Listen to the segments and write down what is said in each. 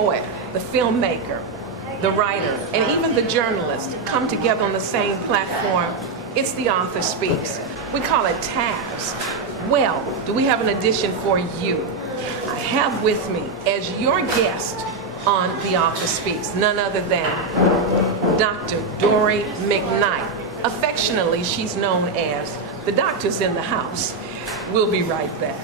poet, the filmmaker, the writer, and even the journalist come together on the same platform. It's The Author Speaks. We call it TABS. Well, do we have an addition for you? I have with me as your guest on The Author Speaks none other than Dr. Dorie McKnight. Affectionately, she's known as the Doctor's in the House. We'll be right back.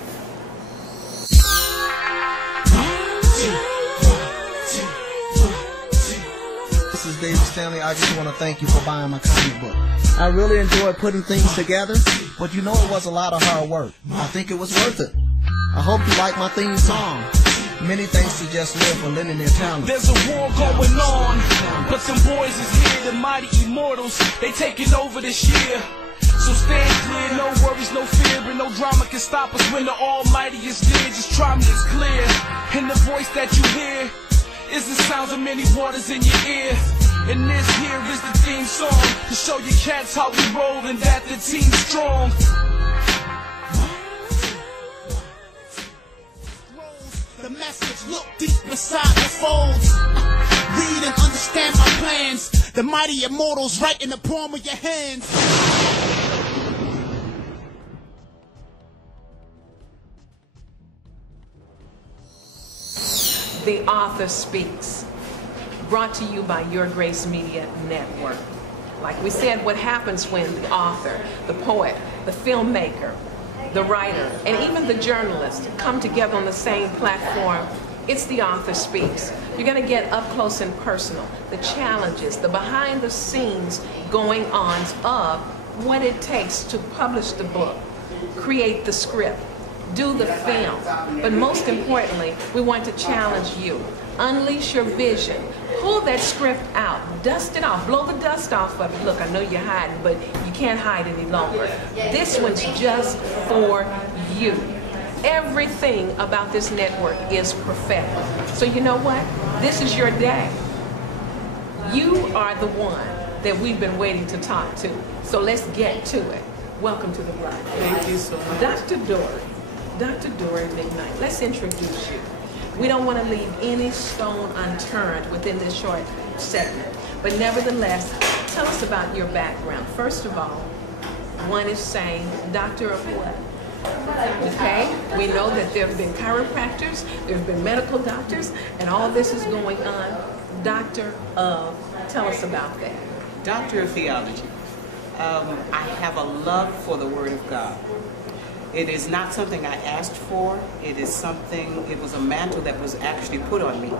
This is David Stanley. I just want to thank you for buying my comic book. I really enjoyed putting things together, but you know it was a lot of hard work. I think it was worth it. I hope you like my theme song. Many thanks to Just Live for lending their talent. There's a war going on, but some boys is here, the mighty immortals. They taking over this year. So stand clear, no worries, no fear, and no drama can stop us when the Almighty is there. Just try me, it's clear. And the voice that you hear is the sounds of many waters in your ear. And this here is the theme song to show you cats how we roll and that the team's strong. The message, look deep inside the folds. Read and understand my plans. The mighty immortals right in the palm of your hands. The Author Speaks, brought to you by Your Grace Media Network. Like we said, what happens when the author, the poet, the filmmaker, the writer, and even the journalist come together on the same platform? It's The Author Speaks. You're going to get up close and personal, the challenges, the behind the scenes going on of what it takes to publish the book, create the script, do the film, but most importantly, we want to challenge you. Unleash your vision. Pull that script out. Dust it off. Blow the dust off of it. Look, I know you're hiding, but you can't hide any longer. This one's just for you. Everything about this network is prophetic. So you know what? This is your day. You are the one that we've been waiting to talk to. So let's get to it. Welcome to the broadcast. Thank you so much. Dr. Dorie McKnight, let's introduce you. We don't want to leave any stone unturned within this short segment, but nevertheless, tell us about your background. First of all, one is saying, doctor of what? Okay, we know that there have been chiropractors, there have been medical doctors, and all this is going on. Doctor of, tell us about that. Doctor of Theology. I have a love for the Word of God. It is not something I asked for. It is something, it was a mantle that was actually put on me.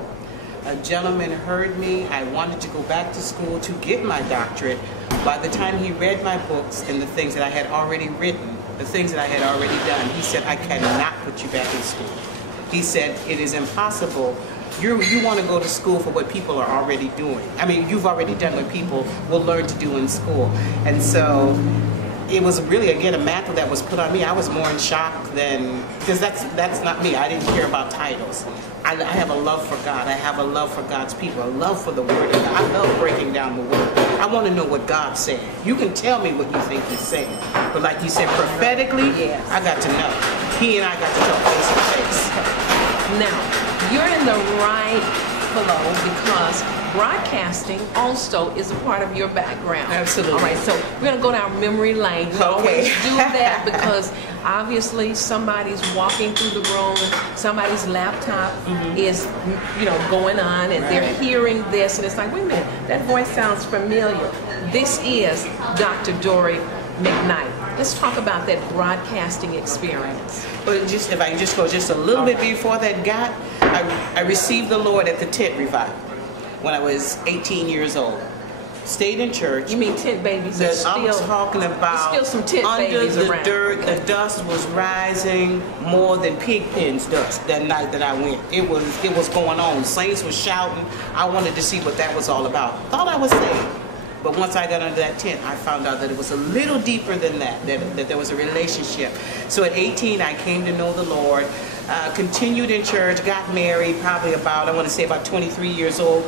A gentleman heard me. I wanted to go back to school to get my doctorate. By the time he read my books and the things that I had already written, the things that I had already done, he said, I cannot put you back in school. He said, it is impossible. You want to go to school for what people are already doing. I mean, you've already done what people will learn to do in school. And so it was really, again, a mantle that was put on me. I was more in shock than, because that's not me. I didn't care about titles. I have a love for God. I have a love for God's people, a love for the Word of God. I love breaking down the Word. I want to know what God's saying. You can tell me what you think He's saying, but like you said, prophetically, yes. I got to know. He and I got to talk face to face. Now, you're in the right flow because broadcasting also is a part of your background. Absolutely. All right, so we're going to go down memory lane. We always do that because obviously somebody's walking through the room, somebody's laptop is, going on, and they're hearing this, and it's like, wait a minute, that voice sounds familiar. This is Dr. Dorie McKnight. Let's talk about that broadcasting experience. But if I can just go just a little bit before that, I received the Lord at the tent revival when I was 18 years old. Stayed in church. You mean tent babies are still? I'm talking about there's still some tent under babies the around. dirt. The dust was rising more than pig pens dust that night that I went. It was going on. Saints were shouting. I wanted to see what that was all about. Thought I was saved. But once I got under that tent, I found out that it was a little deeper than that there was a relationship. So at 18, I came to know the Lord, continued in church, got married, probably about 23 years old,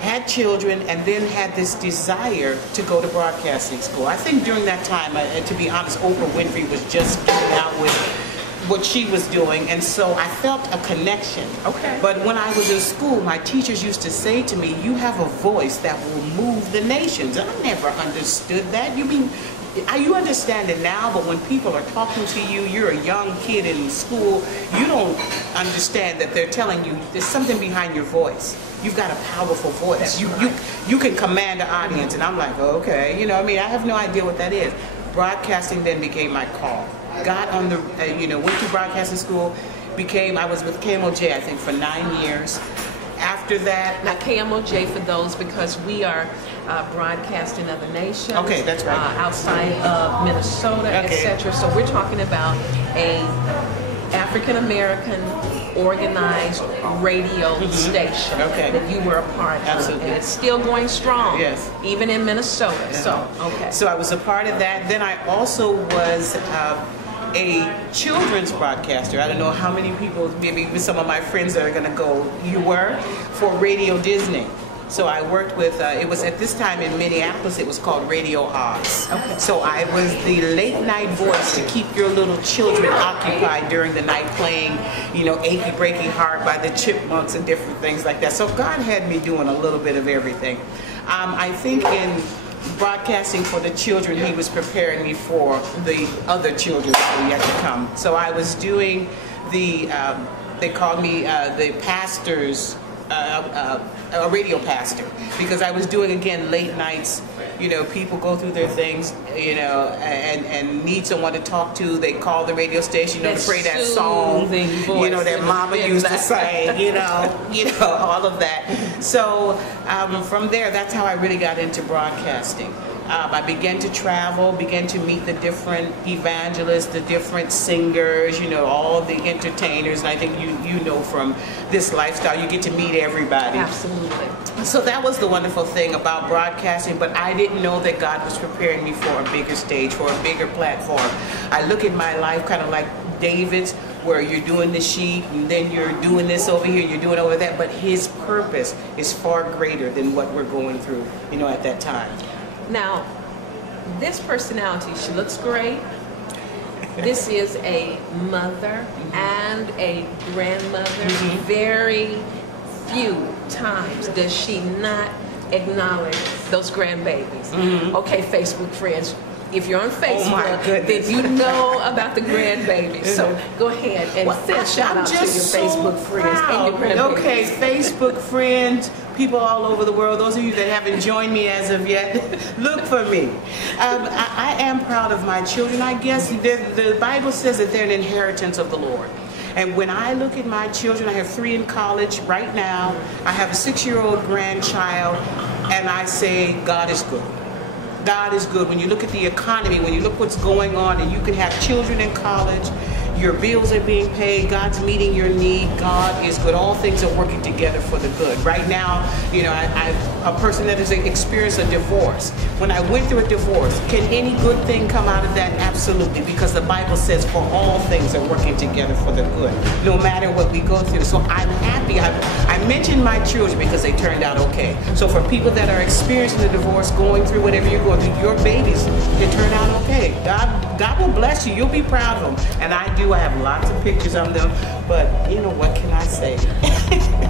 had children, and then had this desire to go to broadcasting school. I think during that time, and to be honest, Oprah Winfrey was just getting out with what she was doing, and so I felt a connection. Okay. But when I was in school, my teachers used to say to me, "You have a voice that will move the nations." And I never understood that. You mean, you understand it now, but when people are talking to you, you're a young kid in school, you don't understand that they're telling you there's something behind your voice. You've got a powerful voice. You can command the audience, and I'm like, okay, you know, I mean, I have no idea what that is. Broadcasting then became my call. Got on the, went to broadcasting school, I was with KMOJ, I think, for 9 years. After that... Now, KMOJ, for those, because we are broadcasting other nations. Okay, that's right. Outside of Minnesota, okay, etc. So we're talking about a African-American organized radio station that you were a part of. Absolutely. And it's still going strong. Yes. Even in Minnesota. Yeah. So, okay. So I was a part of that. Then I also was a children's broadcaster. I don't know how many people, maybe even some of my friends that are going to go, you were, for Radio Disney. So I worked with, it was at this time in Minneapolis, it was called Radio Oz. Okay. So I was the late night voice to keep your little children occupied during the night, playing, you know, Achy Breaky Heart by the Chipmunks and different things like that. So God had me doing a little bit of everything. I think in broadcasting for the children, he was preparing me for the other children that were yet to come. So I was doing the, they called me the pastor's, a radio pastor, because I was doing, again, late nights. You know, people go through their things, you know, and need someone to talk to. They call the radio station, you know, to pray that song, you know, that mama used to sing, you know, all of that. So from there, that's how I really got into broadcasting. I began to travel, began to meet the different evangelists, the different singers, you know, all the entertainers. And I think you know from this lifestyle, you get to meet everybody. Absolutely. So that was the wonderful thing about broadcasting, but I didn't know that God was preparing me for a bigger stage, for a bigger platform. I look at my life kind of like David's, where you're doing the sheep, and then you're doing this over here, you're doing over that, but his purpose is far greater than what we're going through, you know, at that time. Now, this personality, she looks great. This is a mother and a grandmother. Very few times does she not acknowledge those grandbabies. Okay, Facebook friends, if you're on Facebook, then you know about the grandbabies. So go ahead and send shout out to your Facebook friends and your grandbabies. Okay, Facebook friends, people all over the world, those of you that haven't joined me as of yet, look for me. I am proud of my children. I guess the Bible says that they're an inheritance of the Lord. And when I look at my children, I have 3 in college right now. I have a 6-year-old grandchild, and I say, God is good. God is good. When you look at the economy, when you look what's going on, and you can have children in college, your bills are being paid, God's meeting your need, God is good. All things are working together for the good. Right now, you know, I'm a person that has experienced a divorce. When I went through a divorce, can any good thing come out of that? Absolutely, because the Bible says for all things are working together for the good, no matter what we go through. So I'm happy. I mentioned my children because they turned out okay. So for people that are experiencing the divorce, going through whatever you're going through, your babies can turn out okay. God will bless you. You'll be proud of them. And I do. I have lots of pictures of them, but you know, what can I say?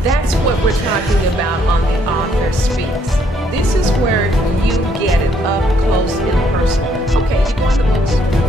That's what we're talking about on The Author Speaks. This is where you get it up close and personal. Okay, you want the books?